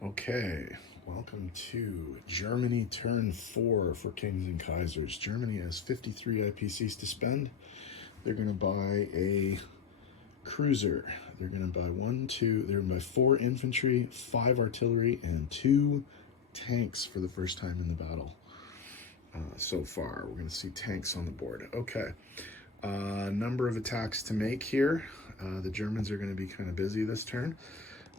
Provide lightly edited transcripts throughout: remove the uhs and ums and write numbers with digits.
Okay, welcome to Germany turn 4 for Kings and Kaisers. Germany has 53 IPCs to spend. They're going to buy a cruiser. They're going to buy they're going to buy 4 infantry, 5 artillery, and 2 tanks for the first time in the battle. So far, we're going to see tanks on the board. Okay, number of attacks to make here. The Germans are going to be kind of busy this turn.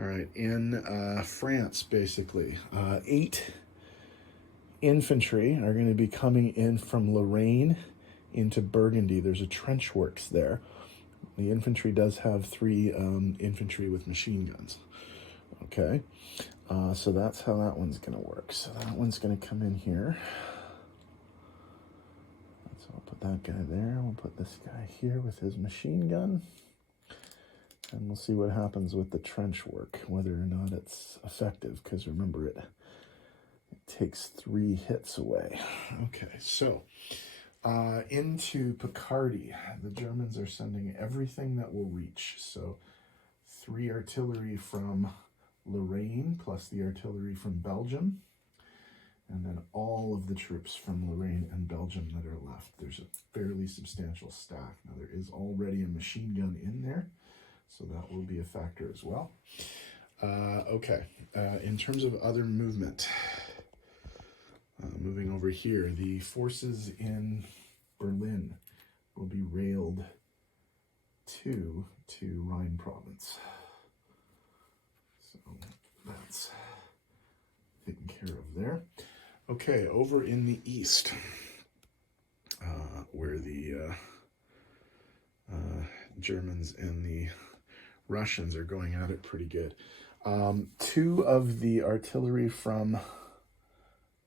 All right, in France, basically, 8 infantry are going to be coming in from Lorraine into Burgundy. There's a trench works there. The infantry does have 3 infantry with machine guns. Okay, so that's how that one's going to work. So that one's going to come in here. So I'll put that guy there. We'll put this guy here with his machine gun. And we'll see what happens with the trench work, whether or not it's effective, because remember, it takes 3 hits away. Okay, so into Picardy, the Germans are sending everything that will reach. So 3 artillery from Lorraine, plus the artillery from Belgium, and then all of the troops from Lorraine and Belgium that are left. There's a fairly substantial stack. Now, there is already a machine gun in there, so that will be a factor as well. Okay, in terms of other movement, moving over here, the forces in Berlin will be railed to Rhine province. So that's taken care of there. Okay, over in the east, where the Germans and the Russians are going at it pretty good. 2 of the artillery from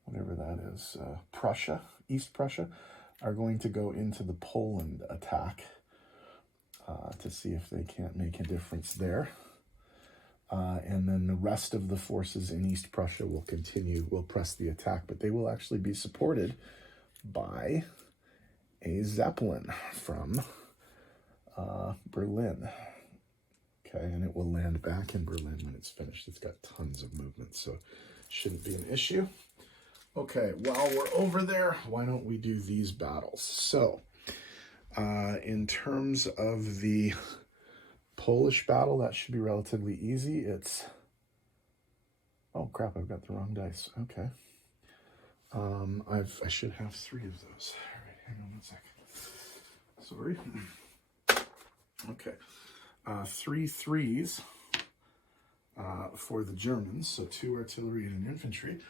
whatever that is, Prussia, East Prussia, are going to go into the Poland attack to see if they can't make a difference there. And then the rest of the forces in East Prussia will press the attack, but they will actually be supported by a Zeppelin from Berlin. Okay, and it will land back in Berlin when it's finished. It's got tons of movement, so shouldn't be an issue. Okay, while we're over there, why don't we do these battles? So, in terms of the Polish battle, that should be relatively easy. Oh crap, I've got the wrong dice. Okay. I should have 3 of those. All right, hang on 1 second. Sorry. Okay. 3 3s for the Germans, so 2 artillery and an infantry,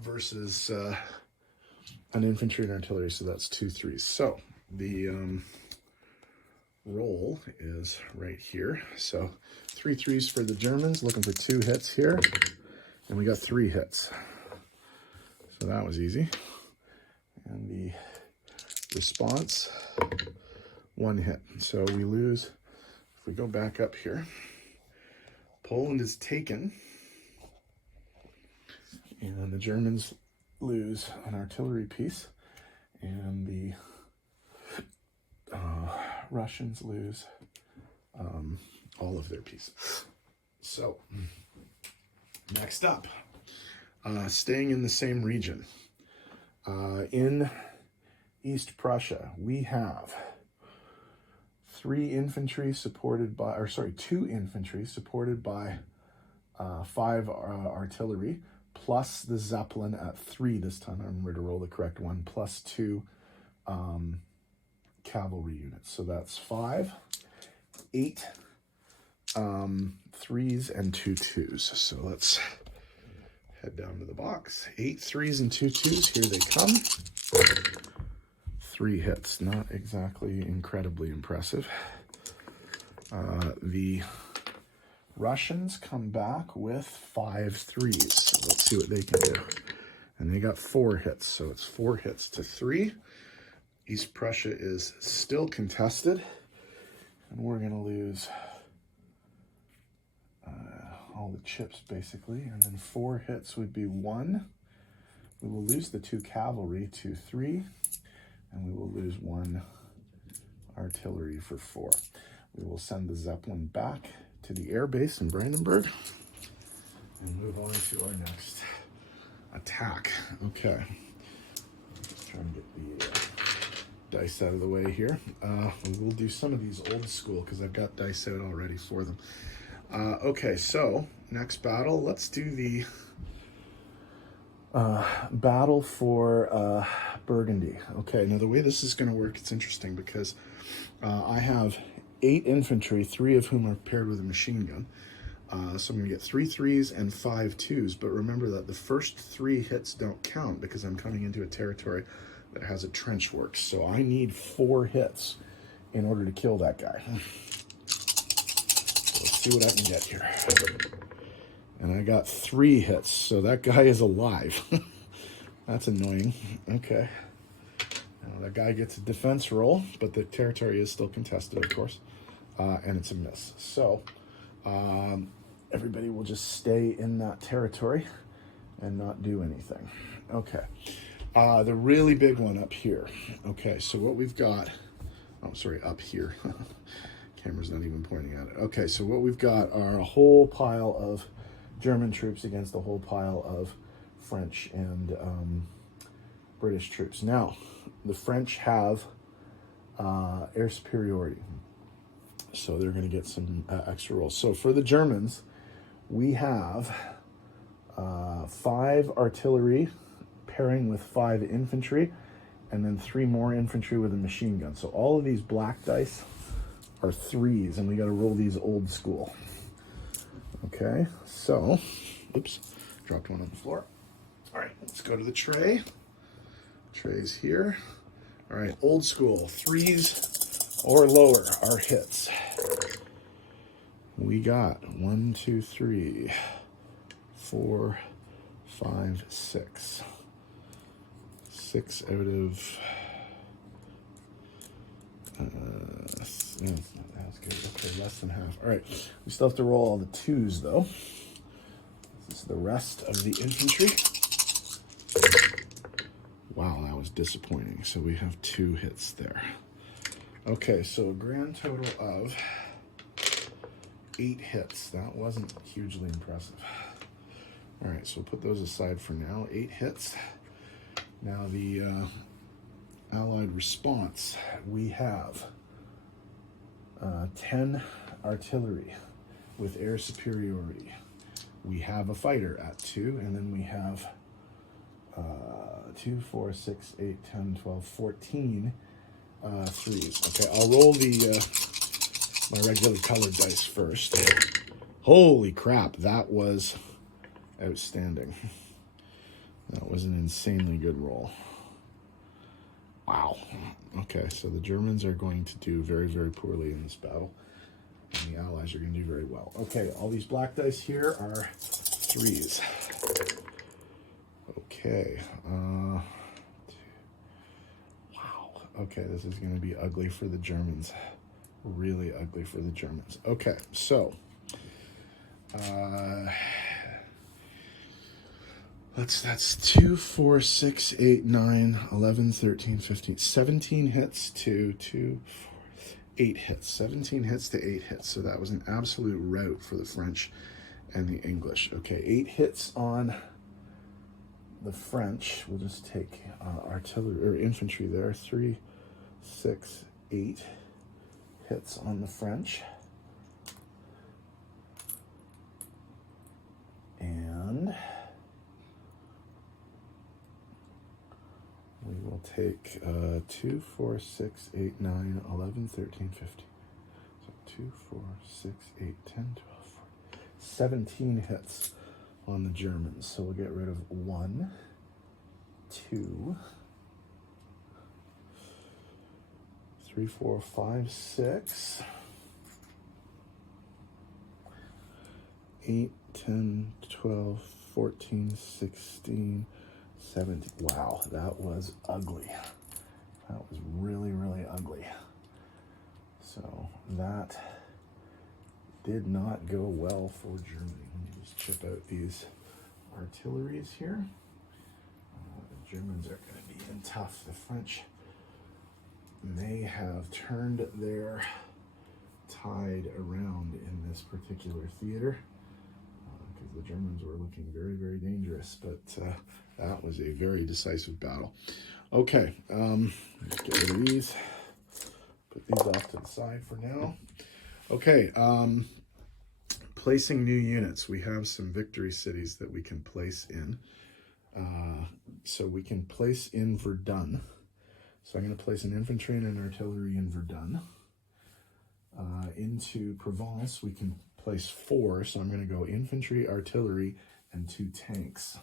versus an infantry and artillery, so that's 2 3s. So the roll is right here. So 3 3s for the Germans, looking for 2 hits here, and we got 3 hits. So that was easy. And the response, 1 hit. So we lose. If we go back up here, Poland is taken, and the Germans lose an artillery piece, and the Russians lose all of their pieces. So, next up, staying in the same region, in East Prussia, we have 2 infantry supported by 5 artillery, plus the Zeppelin at 3 this time. I remember to roll the correct one, plus 2 cavalry units. So that's 5, 8 3s and 2 2s. So let's head down to the box. 8 3s and 2 2s. Here they come. 3 hits. Not exactly incredibly impressive. The Russians come back with 5 3s. So let's see what they can do. And they got 4 hits. So it's 4 hits to 3. East Prussia is still contested, and we're going to lose all the chips, basically, and then 4 hits would be 1. We will lose the 2 cavalry to 3, and we will lose 1 artillery for 4. We will send the Zeppelin back to the air base in Brandenburg, and move on to our next attack. Okay. Try and get the dice out of the way here. We'll do some of these old school because I've got dice out already for them. Okay, so next battle, let's do the battle for Burgundy. Okay, now the way this is going to work, it's interesting because I have 8 infantry, 3 of whom are paired with a machine gun. So I'm going to get 3 3s and 5 2s, but remember that the first 3 hits don't count because I'm coming into a territory that has a trench work. So I need 4 hits in order to kill that guy. So let's see what I can get here. And I got 3 hits, so that guy is alive. That's annoying. Okay. Now that guy gets a defense roll, but the territory is still contested, of course. And it's a miss. So everybody will just stay in that territory and not do anything. Okay. The really big one up here. Okay, so what we've got, oh, sorry, up here. Camera's not even pointing at it. Okay, so what we've got are a whole pile of German troops against a whole pile of French and British troops. Now, the French have air superiority, so they're going to get some extra rolls. So for the Germans, we have 5 artillery pairing with 5 infantry, and then 3 more infantry with a machine gun. So all of these black dice are 3s, and we got to roll these old school. Okay, so, oops, dropped one on the floor. All right, let's go to the tray. Tray's here. All right, old school, 3s or lower are hits. We got 1, 2, 3, 4, 5, 6. 6 out of yeah, that's good. Okay, less than half. All right, we still have to roll all the 2s though. This is the rest of the infantry. Wow, that was disappointing. So we have 2 hits there. Okay, so a grand total of 8 hits. That wasn't hugely impressive. All right, so we'll put those aside for now. 8 hits. Now the Allied response, we have 10 artillery with air superiority. We have a fighter at 2, and then we have 2, 4, 6, 8, 10, 12, 14 3s. Okay, I'll roll my regular colored dice first. Holy crap, that was outstanding. That was an insanely good roll. Wow. Okay, so the Germans are going to do very, very poorly in this battle, and the Allies are going to do very well. Okay, all these black dice here are 3s. Okay. Wow. Okay, this is going to be ugly for the Germans. Really ugly for the Germans. Okay, so that's 2, 4, 6, 8, 9, 11, 13, 15, 17 hits to 2, 4, 8 hits. 17 hits to 8 hits. So that was an absolute rout for the French and the English. Okay, 8 hits on the French. We'll just take artillery or infantry there. 3, 6, 8 hits on the French. And we will take 2, 4, 6, 8, 9, 11, 13, 15. So 2, 4, 6, 8, 10, 12, 14. 17 hits on the Germans. So we'll get rid of 1, 2, 3, 4, 5, 6, 8, 10, 12, 14, 16, 17. Wow, that was ugly. That was really, really ugly. So that did not go well for Germany. Let me just chip out these artilleries here. The Germans are going to be in tough. The French may have turned their tide around in this particular theater, because because the Germans were looking very, very dangerous. But that was a very decisive battle. Okay, let's get rid of these. Put these off to the side for now. Okay, placing new units. We have some victory cities that we can place in. So we can place in Verdun. So I'm going to place an infantry and an artillery in Verdun. Into Provence, we can place 4. So I'm going to go infantry, artillery, and 2 tanks.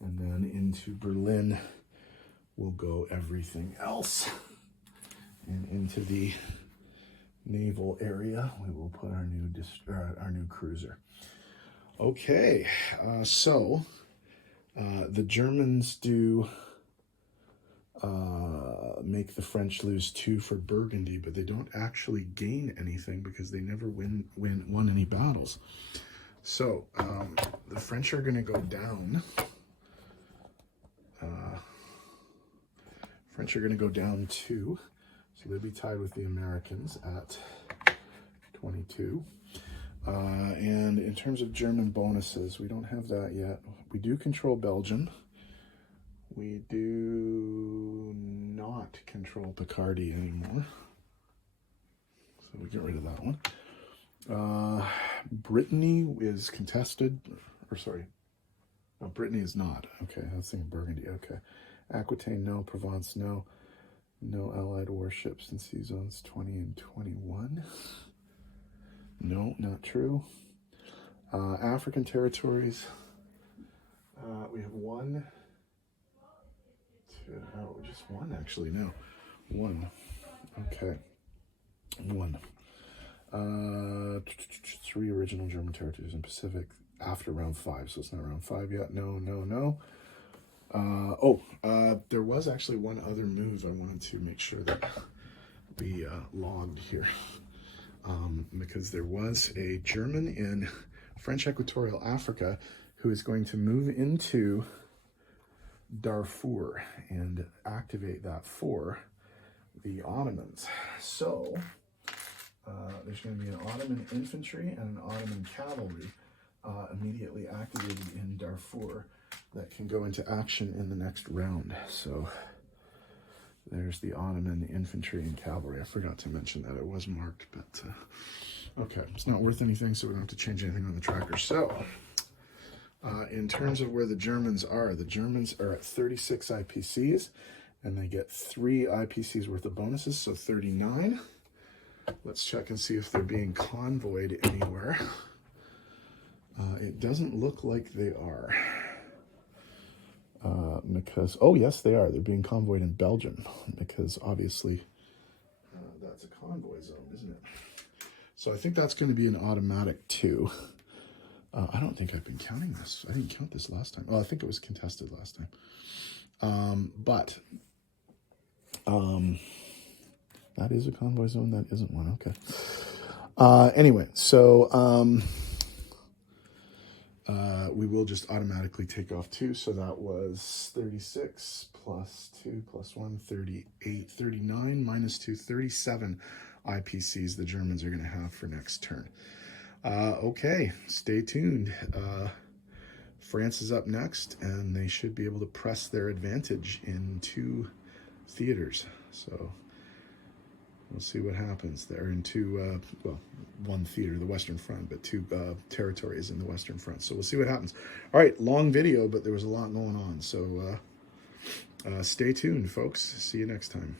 And then into Berlin, we'll go everything else. And into the naval area, we will put our new cruiser. Okay, so the Germans do make the French lose 2 for Burgundy, but they don't actually gain anything because they never won any battles. So the French are going to go down. French are going to go down 2, so they'll be tied with the Americans at 22. And in terms of German bonuses, we don't have that yet. We do control Belgium. We do not control Picardy anymore, so we get rid of that one. Brittany is contested, or sorry, no, Brittany is not. Okay, I was thinking Burgundy. Okay, Aquitaine, no. Provence, no. No Allied warships in sea zones 20 and 21. No, not true. African territories. We have 1, 2, oh, just 1 actually now. 1. Okay. 1. 3 original German territories in Pacific after round 5, so it's not round 5 yet. No, no, no. There was actually one other move I wanted to make sure that we logged here. Because there was a German in French Equatorial Africa who is going to move into Darfur and activate that for the Ottomans. So there's going to be an Ottoman infantry and an Ottoman cavalry immediately activated in Darfur that can go into action in the next round. So there's the Ottoman infantry and cavalry. I forgot to mention that. It was marked, but okay. It's not worth anything, so we don't have to change anything on the tracker. So in terms of where the Germans are at 36 IPCs, and they get 3 IPCs worth of bonuses, so 39. Let's check and see if they're being convoyed anywhere. It doesn't look like they are. Because, oh yes, they are. They're being convoyed in Belgium because obviously that's a convoy zone, isn't it? So I think that's going to be an automatic 2. I don't think I've been counting this. I didn't count this last time. Oh, I think it was contested last time. But that is a convoy zone. That isn't one. Okay. Anyway, so we will just automatically take off 2. So that was 36 plus 2 plus 1, 38, 39 minus 2, 37 IPCs the Germans are going to have for next turn. Okay, stay tuned. France is up next, and they should be able to press their advantage in 2 theaters. So we'll see what happens. They're in 2, well, 1 theater, the Western Front, but 2 territories in the Western Front. So we'll see what happens. All right, long video, but there was a lot going on. So stay tuned, folks. See you next time.